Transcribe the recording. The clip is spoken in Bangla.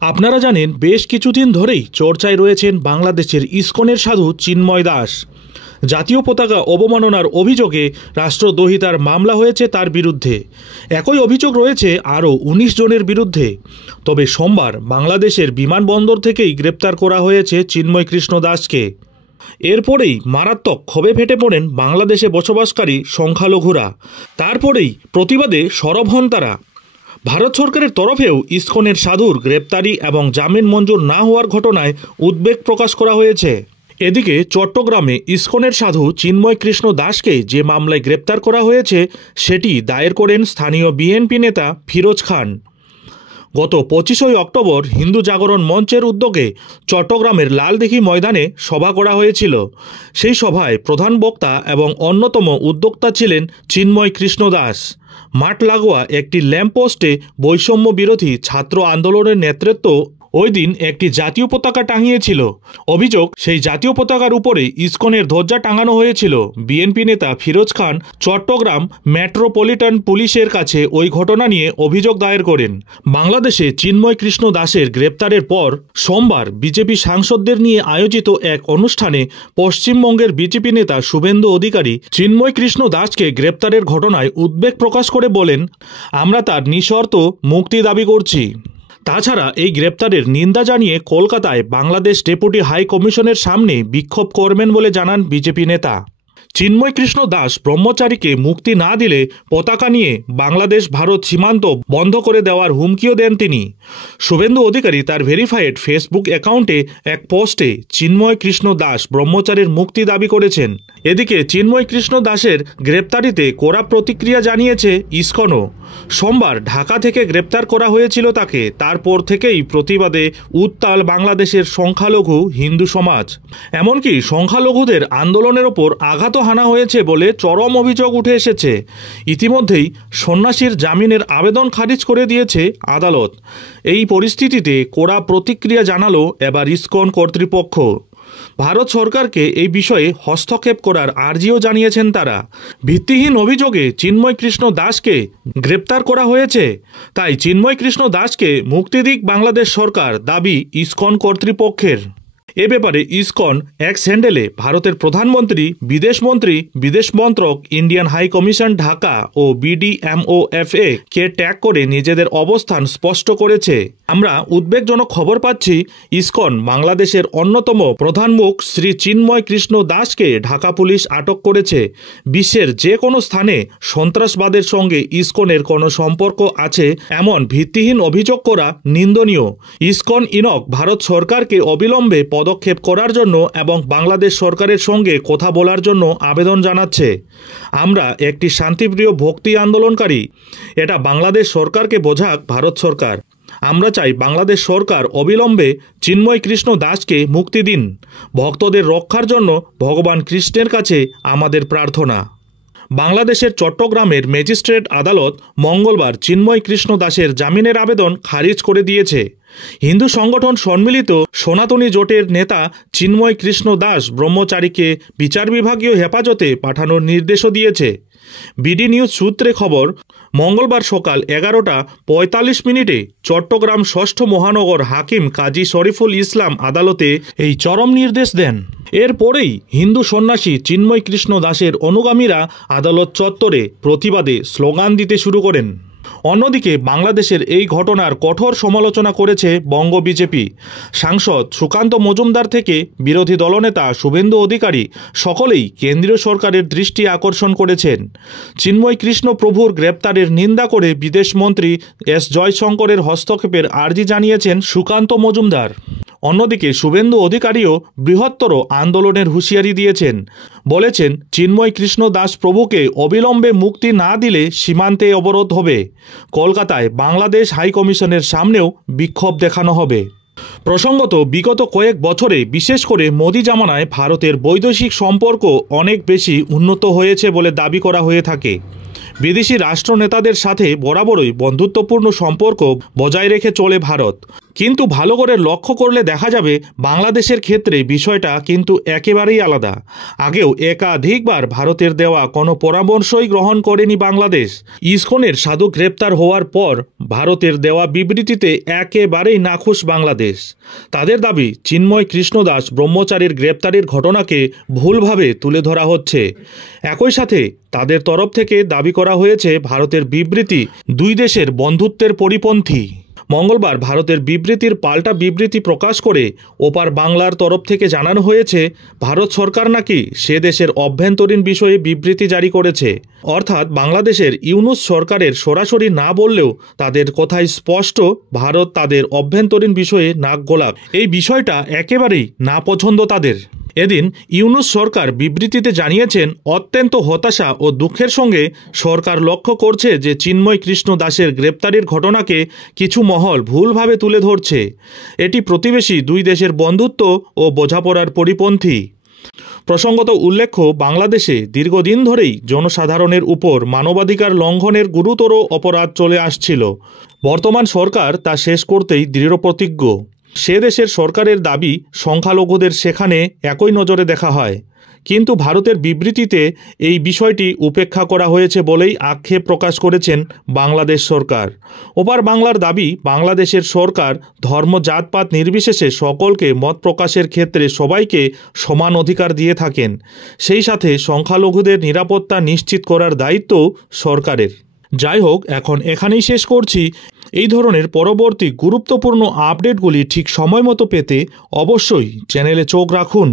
আপনারা জানেন বেশ কিছুদিন ধরেই চর্চায় রয়েছেন বাংলাদেশের ইসকনের সাধু চিন্ময় দাস। জাতীয় পতাকা অবমাননার অভিযোগে রাষ্ট্রদ্রোহিতার মামলা হয়েছে তার বিরুদ্ধে। একই অভিযোগ রয়েছে আরও ১৯ জনের বিরুদ্ধে। তবে সোমবার বাংলাদেশের বিমানবন্দর থেকেই গ্রেপ্তার করা হয়েছে চিন্ময় কৃষ্ণ দাসকে। এরপরেই মারাত্মক ক্ষোভে ফেটে পড়েন বাংলাদেশে বসবাসকারী সংখ্যালঘুরা। তারপরেই প্রতিবাদে সরব হন তারা। ভারত সরকারের তরফেও ইসকনের সাধুর গ্রেপ্তারি এবং জামিন মঞ্জুর না হওয়ার ঘটনায় উদ্বেগ প্রকাশ করা হয়েছে। এদিকে চট্টগ্রামে ইসকনের সাধু চিন্ময় কৃষ্ণ দাসকে যে মামলায় গ্রেপ্তার করা হয়েছে সেটি দায়ের করেন স্থানীয় বিএনপি নেতা ফিরোজ খান। গত ২৫ অক্টোবর হিন্দু জাগরণ মঞ্চের উদ্যোগে চট্টগ্রামের লালদিঘি ময়দানে সভা করা হয়েছিল। সেই সভায় প্রধান বক্তা এবং অন্যতম উদ্যোক্তা ছিলেন চিন্ময় কৃষ্ণ দাস। মাঠ লাগোয়া একটি ল্যাম্পপোস্টে বৈষম্য বিরোধী ছাত্র আন্দোলনের নেতৃত্ব ওই দিন একটি জাতীয় পতাকা টাঙিয়েছিল। অভিযোগ, সেই জাতীয় পতাকার উপরে ইসকনের ধ্বজা টাঙানো হয়েছিল। বিএনপি নেতা ফিরোজ খান চট্টগ্রাম মেট্রোপলিটন পুলিশের কাছে ওই ঘটনা নিয়ে অভিযোগ দায়ের করেন। বাংলাদেশে চিন্ময় কৃষ্ণ দাসের গ্রেপ্তারের পর সোমবার বিজেপি সাংসদদের নিয়ে আয়োজিত এক অনুষ্ঠানে পশ্চিমবঙ্গের বিজেপি নেতা শুভেন্দু অধিকারী চিন্ময় কৃষ্ণ দাসকে গ্রেপ্তারের ঘটনায় উদ্বেগ প্রকাশ করে বলেন, আমরা তার নিঃশর্ত মুক্তি দাবি করছি। তাছাড়া এই গ্রেপ্তারের নিন্দা জানিয়ে কলকাতায় বাংলাদেশ ডেপুটি হাই কমিশনের সামনে বিক্ষোভ করবেন বলে জানান বিজেপি নেতা। চিন্ময় কৃষ্ণ দাস ব্রহ্মচারীকে মুক্তি না দিলে পতাকা নিয়ে বাংলাদেশ ভারত সীমান্ত বন্ধ করে দেওয়ার হুমকিও দেন তিনি। শুভেন্দু অধিকারী তার ভেরিফাইড ফেসবুক অ্যাকাউন্টে এক পোস্টে চিন্ময় কৃষ্ণ দাস ব্রহ্মচারীর মুক্তি দাবি করেছেন। এদিকে চিন্ময় কৃষ্ণ দাসের গ্রেপ্তারিতে কড়া প্রতিক্রিয়া জানিয়েছে ইসকনও। সোমবার ঢাকা থেকে গ্রেপ্তার করা হয়েছিল তাকে। তারপর থেকেই প্রতিবাদে উত্তাল বাংলাদেশের সংখ্যালঘু হিন্দু সমাজ। এমনকি সংখ্যালঘুদের আন্দোলনের ওপর আঘাত হানা হয়েছে বলে চরম অভিযোগ উঠে এসেছে। ইতিমধ্যেই সন্ন্যাসীর জামিনের আবেদন খারিজ করে দিয়েছে আদালত। এই পরিস্থিতিতে কড়া প্রতিক্রিয়া জানালো এবার ইসকন কর্তৃপক্ষ। ভারত সরকারকে এই বিষয়ে হস্তক্ষেপ করার আর্জিও জানিয়েছেন তারা। ভিত্তিহীন অভিযোগে চিন্ময় কৃষ্ণ দাসকে গ্রেপ্তার করা হয়েছে, তাই চিন্ময় কৃষ্ণ দাসকে মুক্তি দিক বাংলাদেশ সরকার, দাবি ইসকন কর্তৃপক্ষের। এ ব্যাপারে ইসকন এক্স হ্যান্ডেলে ভারতের প্রধানমন্ত্রী, বিদেশমন্ত্রী, বিদেশ মন্ত্রক, ইন্ডিয়ান হাই কমিশন ঢাকা ও BDMOFA কে ট্যাগ করে নিজেদের অবস্থান স্পষ্ট করেছে। আমরা উদ্বেগজনক খবর পাচ্ছি, ইসকন বাংলাদেশের অন্যতম প্রধান মুখ শ্রী চিন্ময় কৃষ্ণ দাসকে ঢাকা পুলিশ আটক করেছে। বিশ্বের যে কোনো স্থানে সন্ত্রাসবাদের সঙ্গে ইসকনের কোনো সম্পর্ক আছে এমন ভিত্তিহীন অভিযোগ করা নিন্দনীয়। ইসকন ইনক ভারত সরকারকে অবিলম্বে পদক্ষেপ করার জন্য এবং বাংলাদেশ সরকারের সঙ্গে কথা বলার জন্য আবেদন জানাচ্ছে। আমরা একটি শান্তিপ্রিয় ভক্তি আন্দোলনকারী। এটা বাংলাদেশ সরকারকে বোঝাক ভারত সরকার। আমরা চাই বাংলাদেশ সরকার অবিলম্বে চিন্ময় কৃষ্ণ দাসকে মুক্তি দিন। ভক্তদের রক্ষার জন্য ভগবান কৃষ্ণের কাছে আমাদের প্রার্থনা। বাংলাদেশের চট্টগ্রামের ম্যাজিস্ট্রেট আদালত মঙ্গলবার চিন্ময় কৃষ্ণ দাসের জামিনের আবেদন খারিজ করে দিয়েছে। হিন্দু সংগঠন সম্মিলিত সনাতনী জোটের নেতা চিন্ময় কৃষ্ণ দাস ব্রহ্মচারীকে বিচার বিভাগীয় হেফাজতে পাঠানোর নির্দেশও দিয়েছে। বিডি নিউজ সূত্রে খবর, মঙ্গলবার সকাল 11:45 চট্টগ্রাম ৬ষ্ঠ মহানগর হাকিম কাজী শরীফুল ইসলাম আদালতে এই চরম নির্দেশ দেন। এরপরেই হিন্দু সন্ন্যাসী চিন্ময় কৃষ্ণ দাসের অনুগামীরা আদালত চত্বরে প্রতিবাদে স্লোগান দিতে শুরু করেন। অন্যদিকে বাংলাদেশের এই ঘটনার কঠোর সমালোচনা করেছে বঙ্গ বিজেপি। সাংসদ সুকান্ত মজুমদার থেকে বিরোধী দলনেতা শুভেন্দু অধিকারী সকলেই কেন্দ্রীয় সরকারের দৃষ্টি আকর্ষণ করেছেন। চিন্ময় কৃষ্ণ প্রভুর গ্রেপ্তারের নিন্দা করে বিদেশমন্ত্রী এস জয়শঙ্করের হস্তক্ষেপের আর্জি জানিয়েছেন সুকান্ত মজুমদার। অন্যদিকে শুভেন্দু অধিকারীও বৃহত্তর আন্দোলনের হুঁশিয়ারি দিয়েছেন। বলেছেন, চিন্ময় কৃষ্ণ দাস প্রভুকে অবিলম্বে মুক্তি না দিলে সীমান্তে অবরোধ হবে। কলকাতায় বাংলাদেশ হাই কমিশনের সামনেও বিক্ষোভ দেখানো হবে। প্রসঙ্গত, বিগত কয়েক বছরে বিশেষ করে মোদি জামানায় ভারতের বৈদেশিক সম্পর্ক অনেক বেশি উন্নত হয়েছে বলে দাবি করা হয়ে থাকে। বিদেশি রাষ্ট্রনেতাদের সাথে বরাবরই বন্ধুত্বপূর্ণ সম্পর্ক বজায় রেখে চলে ভারত। কিন্তু ভালো করে লক্ষ্য করলে দেখা যাবে বাংলাদেশের ক্ষেত্রে বিষয়টা কিন্তু একেবারেই আলাদা। আগেও একাধিকবার ভারতের দেওয়া কোনো পরামর্শই গ্রহণ করেনি বাংলাদেশ। ইসকনের সাধু গ্রেপ্তার হওয়ার পর ভারতের দেওয়া বিবৃতিতে একেবারেই নাখুশ বাংলাদেশ। তাদের দাবি চিন্ময় কৃষ্ণদাস ব্রহ্মচারীর গ্রেপ্তারের ঘটনাকে ভুলভাবে তুলে ধরা হচ্ছে। একই সাথে তাদের তরফ থেকে দাবি করা হয়েছে ভারতের বিবৃতি দুই দেশের বন্ধুত্বের পরিপন্থী। মঙ্গলবার ভারতের বিবৃতির পাল্টা বিবৃতি প্রকাশ করে ওপার বাংলার তরফ থেকে জানানো হয়েছে ভারত সরকার নাকি সে দেশের অভ্যন্তরীণ বিষয়ে বিবৃতি জারি করেছে। অর্থাৎ বাংলাদেশের ইউনূস সরকারের সরাসরি না বললেও তাদের কথাই স্পষ্ট ভারত তাদের অভ্যন্তরীণ বিষয়ে নাক গলাক। এই বিষয়টা একেবারেই না পছন্দ তাদের। এদিন ইউনূস সরকার বিবৃতিতে জানিয়েছেন অত্যন্ত হতাশা ও দুঃখের সঙ্গে সরকার লক্ষ্য করছে যে চিন্ময় কৃষ্ণ দাসের গ্রেপ্তারের ঘটনাকে কিছু মহল ভুলভাবে তুলে ধরছে। এটি প্রতিবেশী দুই দেশের বন্ধুত্ব ও বোঝাপড়ার পরিপন্থী। প্রসঙ্গত উল্লেখ্য, বাংলাদেশে দীর্ঘদিন ধরেই জনসাধারণের উপর মানবাধিকার লঙ্ঘনের গুরুতর অপরাধ চলে আসছিল। বর্তমান সরকার তা শেষ করতেই দৃঢ়প্রতিজ্ঞ। সে দেশের সরকারের দাবি সংখ্যালঘুদের সেখানে একই নজরে দেখা হয়, কিন্তু ভারতের বিবৃতিতে এই বিষয়টি উপেক্ষা করা হয়েছে বলেই আক্ষেপ প্রকাশ করেছেন বাংলাদেশ সরকার। ওপার বাংলার দাবি বাংলাদেশের সরকার ধর্ম জাতপাত নির্বিশেষে সকলকে মত প্রকাশের ক্ষেত্রে সবাইকে সমান অধিকার দিয়ে থাকেন। সেই সাথে সংখ্যালঘুদের নিরাপত্তা নিশ্চিত করার দায়িত্ব সরকারের। যাই হোক, এখন এখানেই শেষ করছি। এই ধরনের পরবর্তী গুরুত্বপূর্ণ আপডেটগুলি ঠিক সময় মতো পেতে অবশ্যই চ্যানেলে চোখ রাখুন।